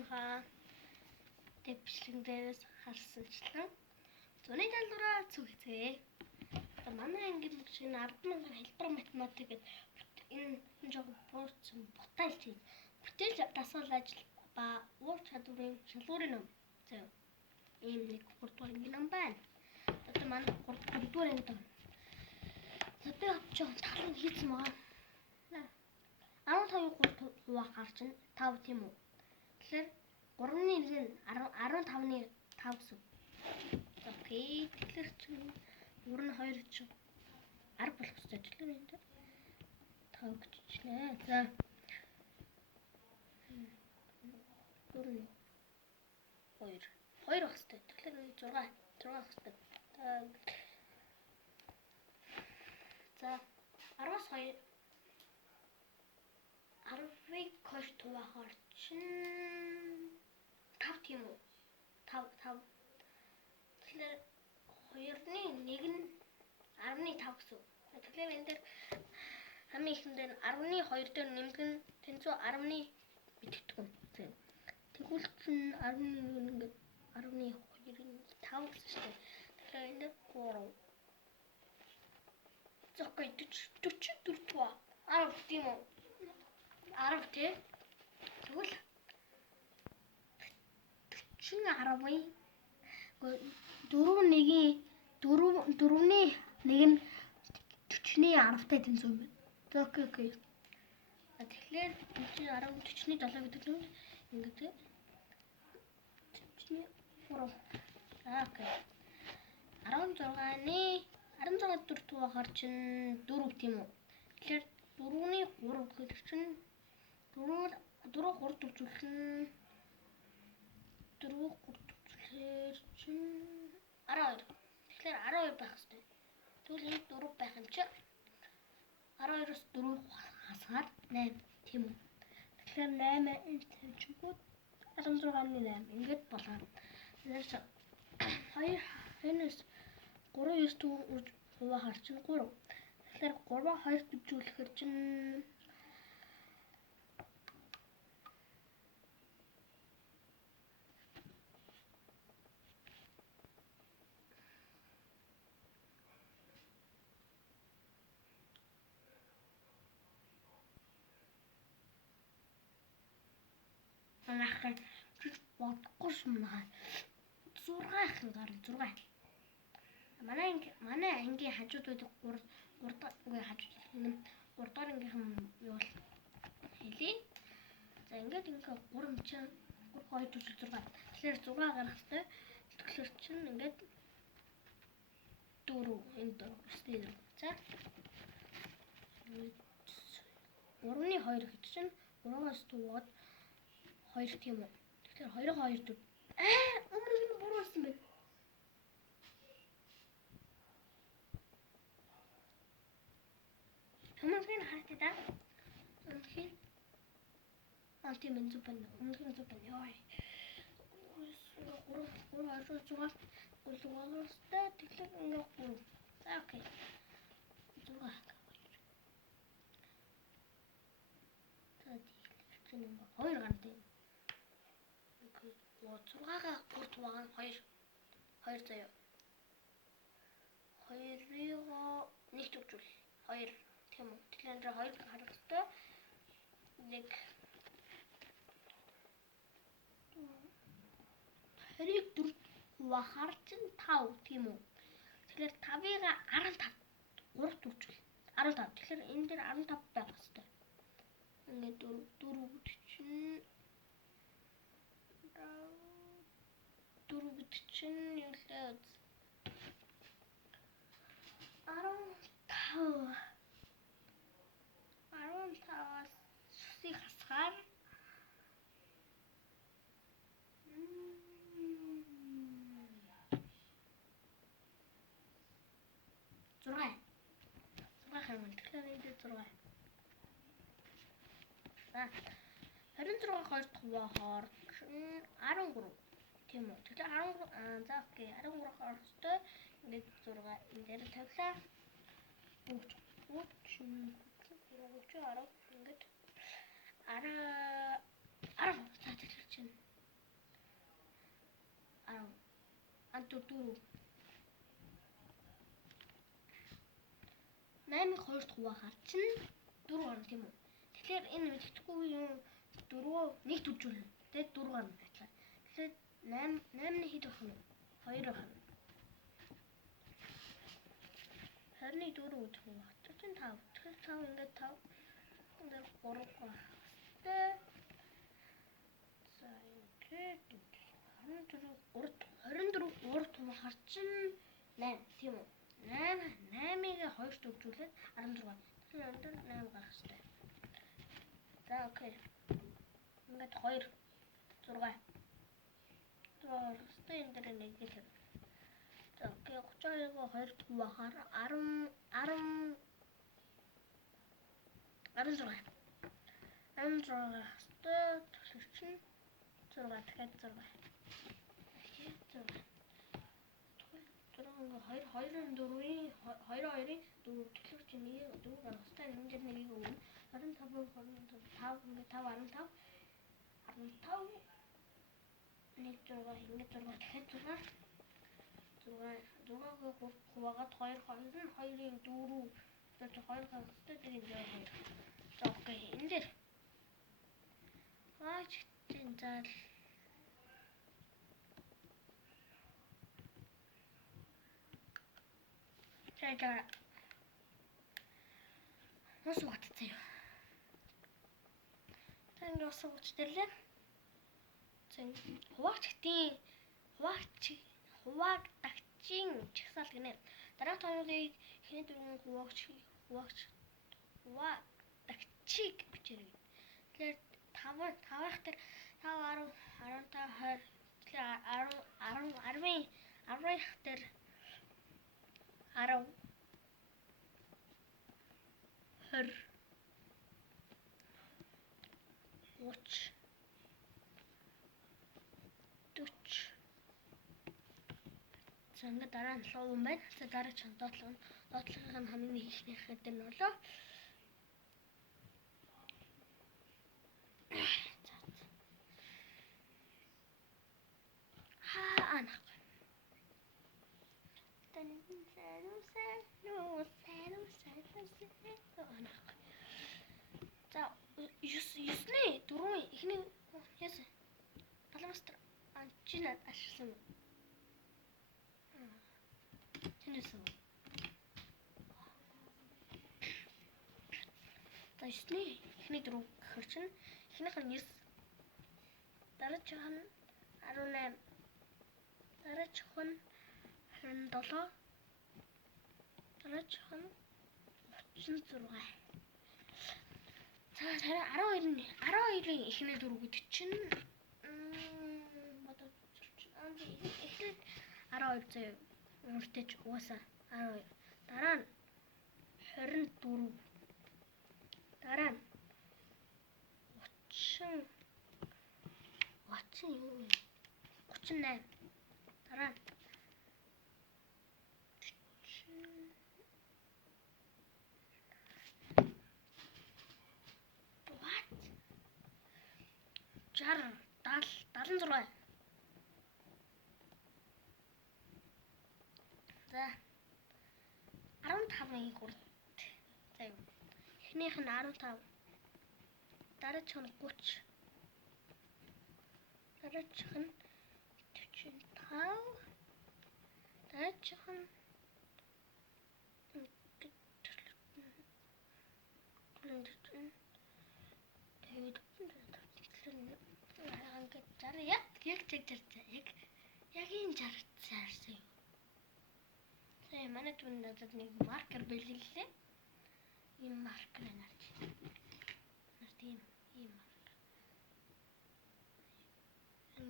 манайхаа дэвшлэн дээрээс харсанчлан зуны талбараа зүгтээ. Одоо манай ангийн мөчийн 10,000 хэлбэр математик гэдэг энэ жоо буурсан бутаалч бүтээл дасгал ажил ба уур чадварын шалгуурын ном. За ийм нэг 3 дугаар ангийн ном байна. Одоо манай 3 дугаар анги. За би очиж талын хийсэн байгаа. 15% гарч ин 5 тийм үү. Тэгэхээр 3-ны 1 нь 15-ны 5 гэсэн. Окей. Тэгэхээр чинь 3 нь 2 ч 10 болох ёстой. Тэгэхээр энэ 5 гэж нэ. За. 4 2 байх ёстой. Тэгэхээр 6 байх ёстой. За 10-аас 2 10-ыг кош тувахаар чинь 5 тийм үү? 5. Тэгэхээр 2-ны 1 нь 10-ны 5 гэсэн. Тэгэхээр энэ дээр хамгийн ихэндээ 10-ны 2 дээр нэмдэг нь тэнцүү 10-ны мэдэгдэв. Тэгвэл чинь 10-ны 1 ингээд 10-ны 2-ын 5 гэсэн шүү дээ. Тэгэхээр энэ дээр 3. Зөкөй 44 туу. 10 тийм үү? 10 тий. Тэгвэл 40 10-ийн 4-ний 1 нь 40-ны 10-тай тэнцүү юм байна. За окей. Тэгэхээр 10 40-ны 7 гэдэг нь ингээд 40-ны 3. За окей. 16 4 туухаар чинь 4 тийм үү? Тэгэхээр 4-ний 3 гэдэг чинь 4 3 төвчүүлсэн 4 3 төвчлэхээр чинь 12. Тэгэхээр 12 байх хэрэгтэй. Тэгвэл энэ 4 байх юм чи 12-оос 4 хасгаар 8 тийм үү? Тэгэхээр 8 энэ тавьчихгүй 16-ны 8 ингээд болгоо. Энэс 2 энэс 3 9 хуваагаар чинь 3. Тэгэхээр 3-аа 2 төвчүүлэхээр чинь анахад бодохгүй шмнаа 6 ахын гар 6. Манай ангийн хажууд байдаг 3 дахь хажууд нэг 3 дахь ангийнхан юу бол хэлий. За ингээд 3 чинь 3 2 4 6. Тэгэхээр 6 гарах хэрэгтэй. Тэгэхээр чинь ингээд 4 энэ 4 стил. За 3-ны 2 гэж чинь 3-аас туугаад 2 тийм үү. Тэгэхээр 2-оо 2 4. Өмнө нь 3 болсон байна. Өмнөгийн харагдаа да. Өмнөгийн тийм энэ зүг байна. Өмнөгийн зүг байна. Яа. 3 6 улгуулстай тэгэхээр ингээ 3. За окей. 6. За тийм 2 гант. Окей. 6-гаа 3 тугаан 2 заяа. 2-ыг нэг төвчүүл. 2 тийм үү. Тэгэхээр 2 харах хэрэгтэй. 1 2-ыг 4 хуваахаар чинь 5 тийм үү. Тэгэхээр 5-ыг 15 3 төвчүүл. 15. Тэгэхээр энэ дээр 15 байх хэрэгтэй. Ингээд 4 гэдэг чинь 4 гэдэг чинь юу лээ? 15-аас сүсийг хасгаар 6. 6 хэмээн. Тэгэхээр энэ 6. За 26 2 хуваахаар 13 тийм үү. Тэгэхээр 13 за окей 13 харахтай ингээд 6 энэ дээр тавилаа. 30 10 ингээд 10 за тэгэхээр чинь 4. 8-ыг 2-т хуваахаар чинь 4 гарна тийм үү? Тэгэхээр энэ мэдчихгүй юм 4 нэг төржүүлнэ. Тэгээд 4 гарна гэхлаа. Тэгэхээр 8-ны хэд байх вэ? 2 байх нь. 20-ны 4 гэж хуваах. Тэгэхээр 5. Тэгэхээр 5 ингээд 5. Ингээд 3 байх. За ингээд 24 3-т хуваахаар чинь 8 тийм үү? 8-ыг 2-т төгжүүлээд 16. Тэгэхээр өндөр 8 гарах хэрэгтэй. За окей. Ингээд 2 6. За энэ дээр нэг хэлээ. За окей 32-ыг 2-т хуваахаар 16. 16 хэвээр төлөвчин 6 дахиад 6. 2-ын 4-ийн 2-2-ийн 4 төлөвч нэг 4 гарах хэвээр энэ дээр нэг өгнө. 25 5 15 нэг 6 ингээд 6 дахиад 6-ыг хуваагаад 2-2-ын 4 гэж 2 гарах хэвээр тэгээд 2. За окей энэ дээр хаач чинь зал Тэгэ Нас утцаа. Тань нас утцлээ. Зэн хуваагдагчийн чагсаал гинэ. Дараах тоонуудыг эхний дөрвөн хуваагдагчийг бичээрэй. Тэгэхээр 5-ах дээр 5 10 15 20 тэгэхээр 10-ийн дээр 10 20 30 40 за ингээд дараа нь луу юм байна. За дараа нь доотлогын хамгийн ихнийх гэдэг нь болоо. Анах. За 9-ний 4 ихний яасан Паламастр анчинад ашигласан. Тэнэсэн. За 9-ний ихний 4 гэхэр чинь ихнийх нь 9 дараачих нь 18 дараачих нь 27 дараачих нь 36. За 12-ийн ихний 4 гэдэг чинь бодож эхлээд 12 заяа уртэж угаасаа 12. Дараа нь 24. Дараа нь 38. Дараа нь 76. За 15-ийн 3. За юу. Эхнийх нь 15. Дараачих нь 30. Дараачих нь 45. Дараачих нь яг энэ жаргацсан юм. Сая манай түн надад нэг маркер бэлгэлээ. Ийм маркер нарч. Тийм маркер.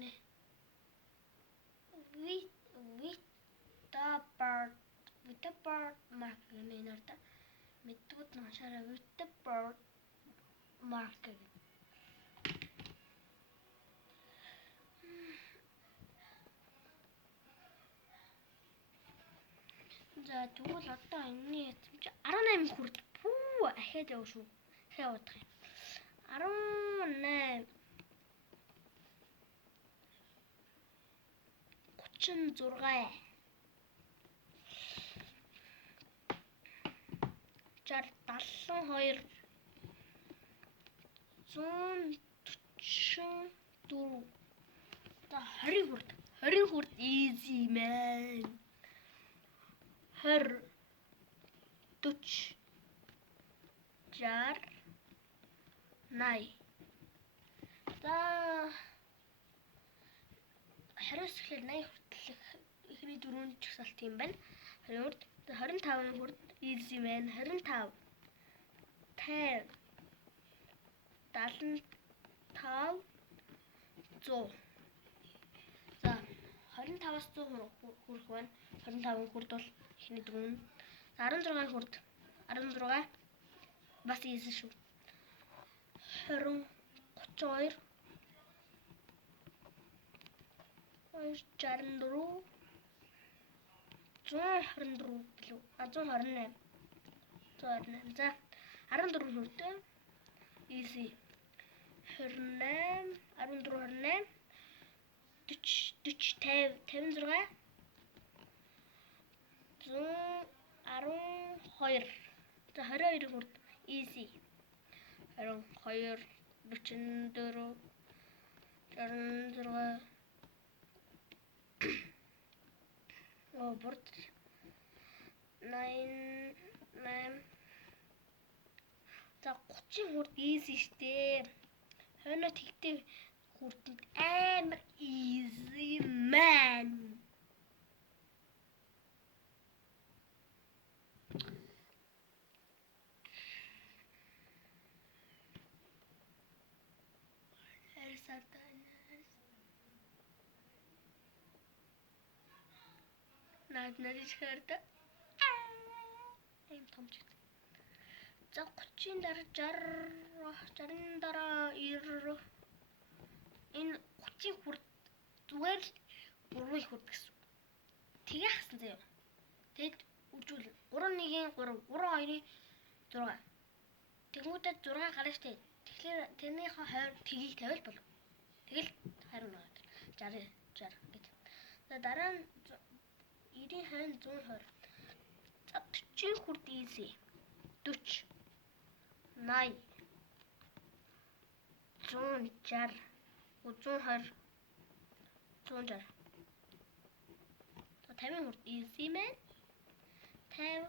Нэ. With the bird marker нэрдэ. Мэддгүүд нь хашаараа with the bird marker. За тэгвэл одоо энэний ятам чи 18 хүрд пүү ахаад яв шүү. Ахаа удах юм. 18 30 46 60 72 144 за 20 хүрд easy man 20 40 60 80 за 20-с эхлээд 80 хүртэл эхний дөрөв жагсаалт юм байна. 25 хүрд easy man 25 50 75 100 за 25-аас 100 хүрэх байна. 25 хүрд бол эхний дөрөв нь 16 хүрд 16 бас easy шүү. 20 32 64 124 гэлөө 128 за 14 хүртэл easy 28 14 28 40 50 56 112 за 22 хүрд easy 22 44 66 борт 9 за 30 хүрд easy штэ. Хойно тэгтээ хүртэнд амар easy man. Нариж хэрдэ. Эм томч. За 30-ын дараа 60-ын дараа 90 энэ 30-ын хүрд зүгээр л 3-ыг хүрд гэсэн. Тэгээ хасан заяа. Тэгэд үжүүл 3-1-ийн 3 3-2-ийн 6. Тэнгүүтээ 6 гарна штэ. Тэгэхээр тэрнийхээ хойр тгийг тавил болов. Тэгэл хариу нэг 60 гэж. За дараа нь 90-ийн хойно 120. За 40-ийн хүрд easy. 40 80 160 120 160 за 50-ийн хүрд easy man 50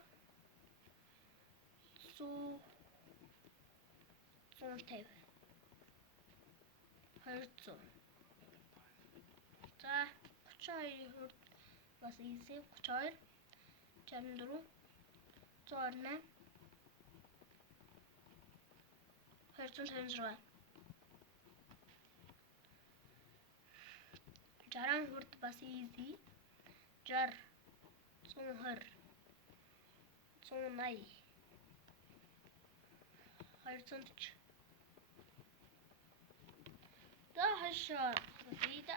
100 150 200 за 32-ийн хүрд бас easy 32 64 108 256 60 хүрд бас easy 60 120 180 240 за хашаа вида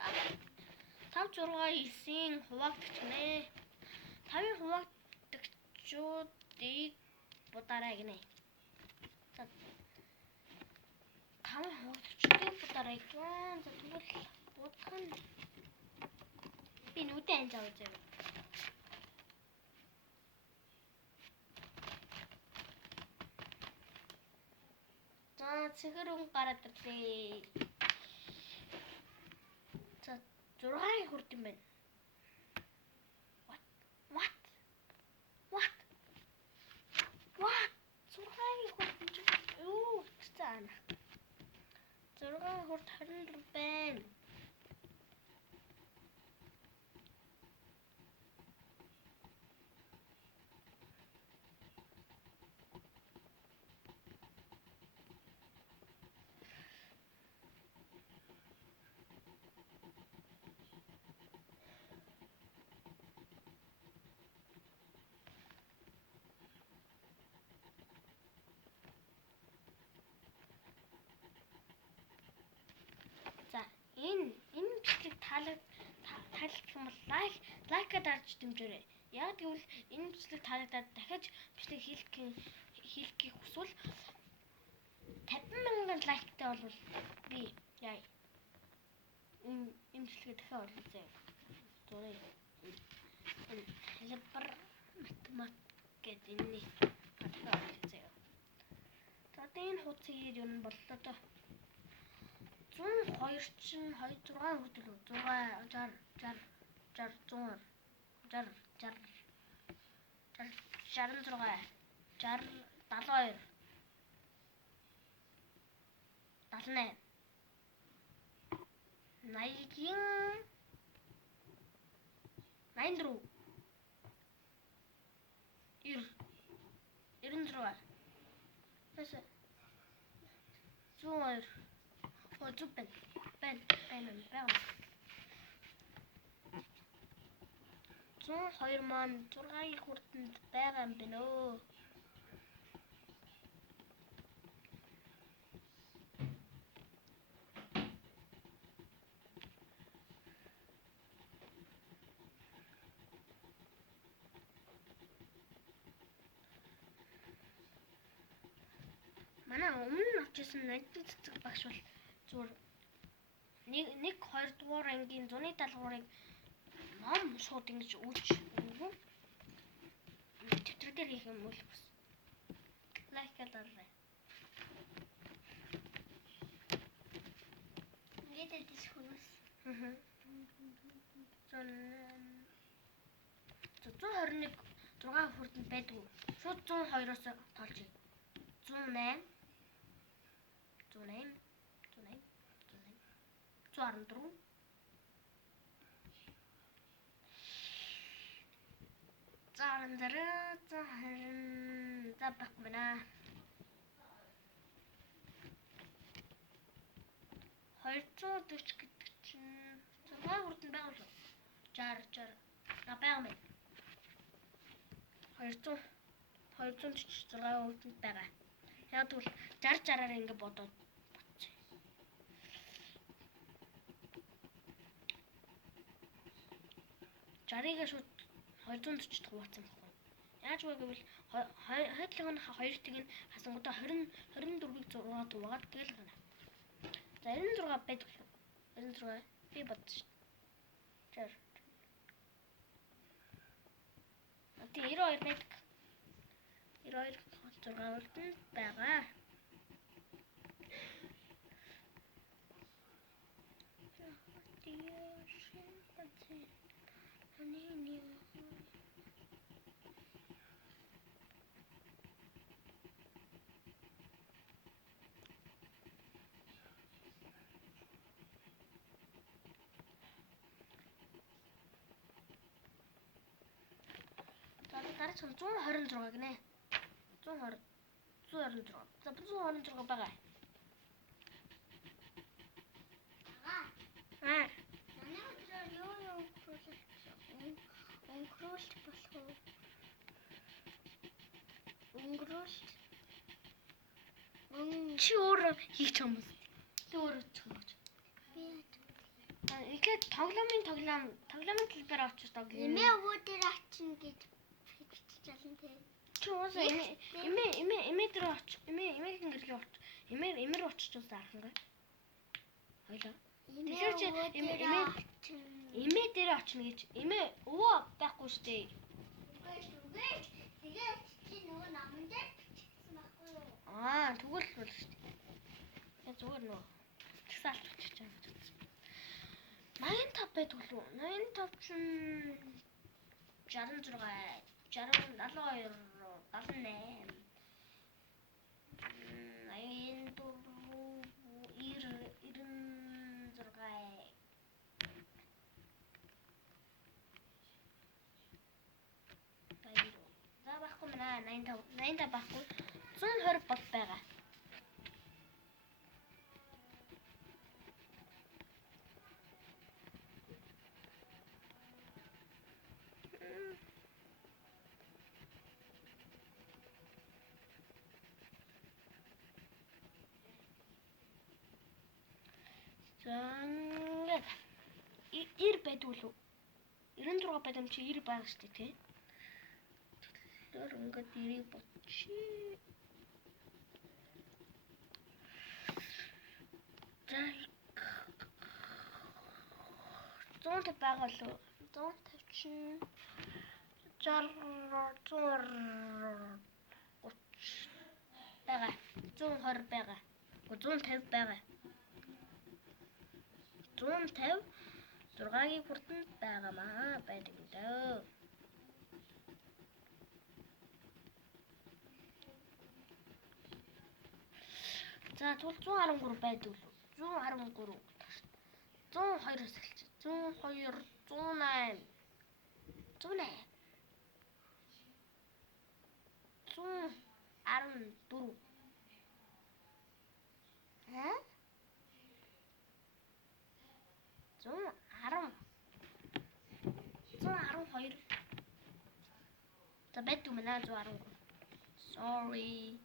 5 6 9-ийн хуваагдчих нэ 5-ын хуваагдагчдыг будаарай гинэ. За 5-ын хуваагдагчдыг будаарай гэн. За тэгвэл будах нь би нүдэн анзаа үзье. За цэгэрэн гараад ирлээ. За 6-ын хүрд юм байна. What? 6-ын хүрд юу цаана. 6-ын хүрд 24 байна. Энэ бичлэг таалагдсан юм бол лайкад дарж дэмжээрэй. Яг гэвэл энэ бичлэг таалагдаад дахиж бичлэг хийхийг хүсвэл 50,000 лайктай бол би яа энэ бичлэгээ дахиад оруулъя. хэлбэр математик гэдэг энэ баталгаа хийзээ. За энэ хуудсыг юу нь боллоо доо. 102 чинь 6 хүртэл 6 60 100 60 66 60 72 78 80 94 96 Тэс 102 зупен бэн 102 маань 6-гийн хүртэнд байгаа юм байна өө. Манай өмнө авчихсан 80 цэцэг багш бол зүгээр нэг 2 дугаар ангийн зуны даалгаврыг ном шууд ингэж үүж өгөө. Төвтөр дээр хийх юм бол бас. Лайк хийлээ. Ингээд дис хүмүүс. 121 6 хүртэнд байдгүй. Шууд 102-оос тоолж. 108 114 за багмана 240 гэдэг чинь 6 хүртэнд байгаа шүү. 60 байгаа мэн. 246 хүртэнд байгаа. Яг тэгвэл 60-60-аар ингэ бодоод бацчих. Жарига шууд 240 хуваацсан байхгүй. Яаж вэ гэвэл хойдлого нь 2-ыг нь хасангуудаа 24-ийг 6 дуугаад тэгэл гэнэ. За 96 байдаг шүү. 96 би бодсон шүү. Чар. Тэ 92 байдаг. 92 6 хүртэнд байгаа. Дараа чинь 126 гинэ. 126. За 126 байгаа. Өнгөрүүлт болох уу? Өнгөрүүлт. Чи өөрөө хийх юм бол. Чи өөрөө чамаач. Би ихэд тоглоомын хэлбэр авчих таг. Эмээ өвөө дээр ачин гэж биччихлээ те. Чи уусаа эмээ дээр очих. Эмээгийн гэрэл очих. Эмээр очиж зарах юм гээ. Хойлоо. Тэгэхээр чи эмээ дээр очно гэж. Эмээ өвөө байхгүй шүү дээ. Тэгээд чи нөгөө наман дээр бичсэн байхгүй юу? Тэгвэл бол шүү дээ. Зүгээр нөгөө тэгсаалт болчих юм гэж бодсон. 85 байдаг лүү. 85 чинь 66 60 72 78 85 байхгүй 120 бол байгаа. Ингээд 90 байдаг лүү. 96 байдаг юм чи 90 байгаа шүү дээ тий. Тэр ингээд 90 бодчих. За 100 байгаа лүү. 150 байгаа. 120 байгаа. 150 байгаа. 150 6-гийн хүртэнд байгаамаа байдаг юм даа. За тэгвэл 113 байдаг л. 113. 102-оос эхэлж. 102, 108. 108. 114. Хэ? 110. 112. За бэд юм наа 113. Sorry.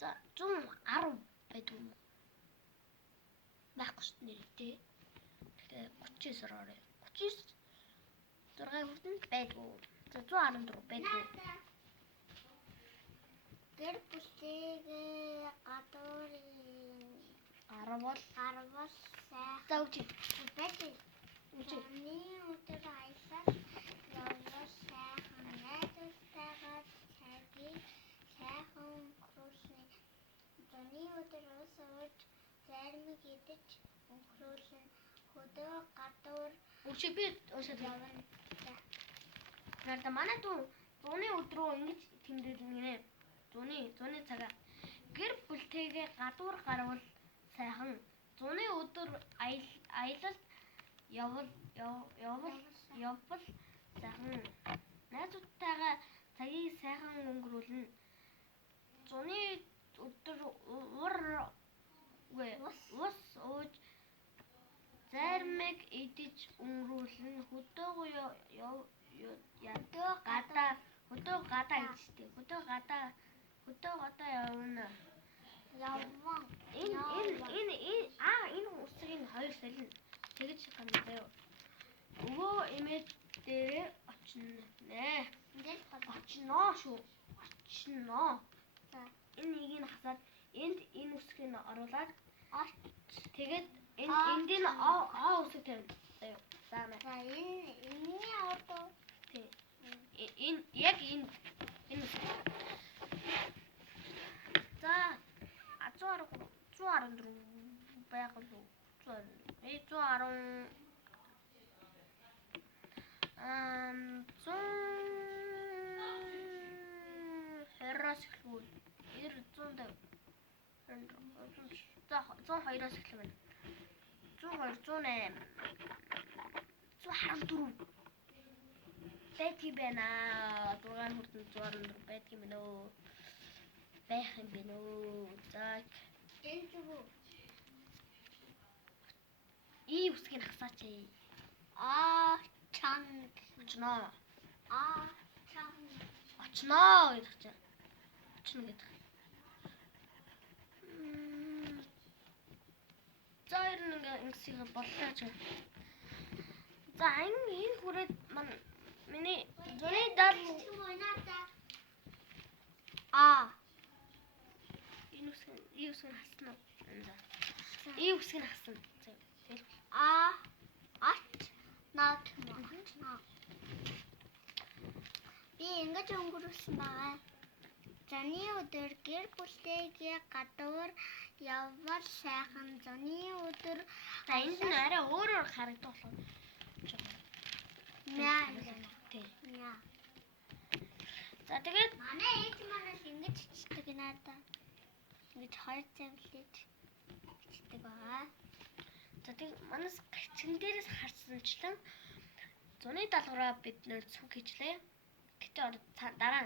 За 110 бэд юм. Байхгүй шүү нэртэй. Тэгээ 39 орой. 39 6 хүртэнд байдгүй. За 114 байдгүй. Гэр бүлтэйгээ гадуурын 10 бол сайхан за үгүй. байдаг. Зуны өдөр аялал явбал сайхан найзтайгаа цагийг сайхан өнгөрүүлнэ. Зуны өдөр ус ууж зармиг идэж өнгөрүүлнэ. Хөдөө гадуур Үгүй би уусаад явна. Нарда манай дүү зуны өдрөө ингэж тэмдэглэн гинэ. Зуны цагаа гэр бүлтэйгээ гадуур гарвал сайхан. Зуны өдөр аялалд явбал сайхан. Найзуудтайгаа цагийг сайхан өнгөрүүлнэ. Зуны өдөр ус ууж зармиг идэж өнгөрүүлнэ. Хөдөө гадаа гэжтэй. Хөдөө гадаа явна. Энэ үсгийн хоёр солино. Тэгэж хандаа заяа. Өвөө эмээ дээрээ очино нэ. Очино шүү. Очино. За энэ нэгийг хасаад энэ үсгийг оруулаад тэгээд энд аа үсэг тавина. Заяа. Заамаа. за энэ авто Тий. Энэ яг энэ үсэг. За 114 байгаа л уу? 110 120-оос эхлүүл 100 за 102-оос эхлэв. 102 108 114 байдаг байна. 6 хүртэл 114 байдаг юм байна уу? Байх юм байна уу? За энэ зүгөө ий үсгийг хасаач. чанг Очно. чанг Очно гэдэг чинь. Очно гэдэг. За ер нь ингэсийг боллоо ч. За энэ хүрээд миний зуны дал энэ үсгийг хасна уу? Ий үсгийг хасна. Тэгэл. наад би ингэж өнгөрүүлсэн байгаа. Зуны өдөр гэр бүлтэйгээ гадуур явбал сайхан. Зуны өдөр За энд нь арай өөрөөр харагдах болов. Тий. За тэгээд манай ээж манаас ингэж хичдэг надаа. Ингэж хоёр завлаж хичдэг байгаа. за тэг манаас гачин дээрээс харсанчлан зуны даалгавраа бид нэр цуг хийчлээ. Гэтэ дараа